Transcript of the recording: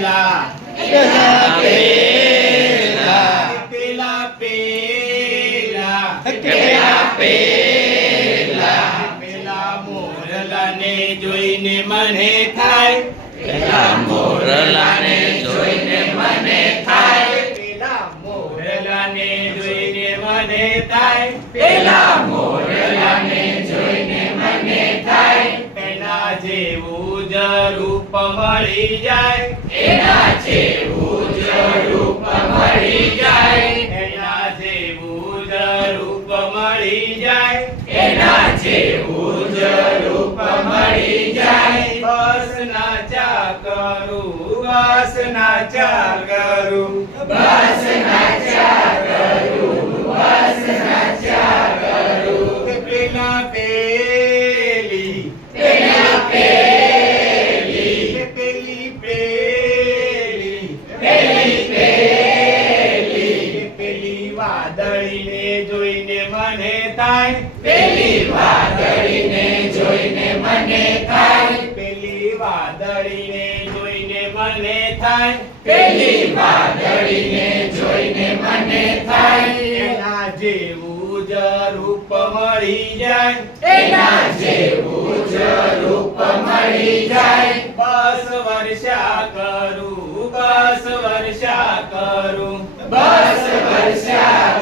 પેલા. પેલા પેલા પેલા પેલા પેલા જોઈને મને થાય. પેલા મોરલાને જોઈને મને થાય. પેલા મોરલાને જોઈને મને થાય. પેલા મોરલાને જોઈને મને થાય પેલા જેવું જ રૂપ મળી જાય. એના જેવું મળી જાય. એના જેવું જ મળી જાય. એના જેવું જ મળી જાય. બસ નાચા કરું બસ નાચા કરું વાદળીને જોઈને મને થાય પેલી વાદળીને જોઈને મને થાય પેલી વાદળીને જોઈને મને થાય પેલી વાદળીને જોઈને મને થાય એના જેવું જ રૂપ મળી જાય. એના જેવું જ રૂપ મળી જાય. બસ વર્ષા કરું બસ વર્ષા કરું. Celestiais.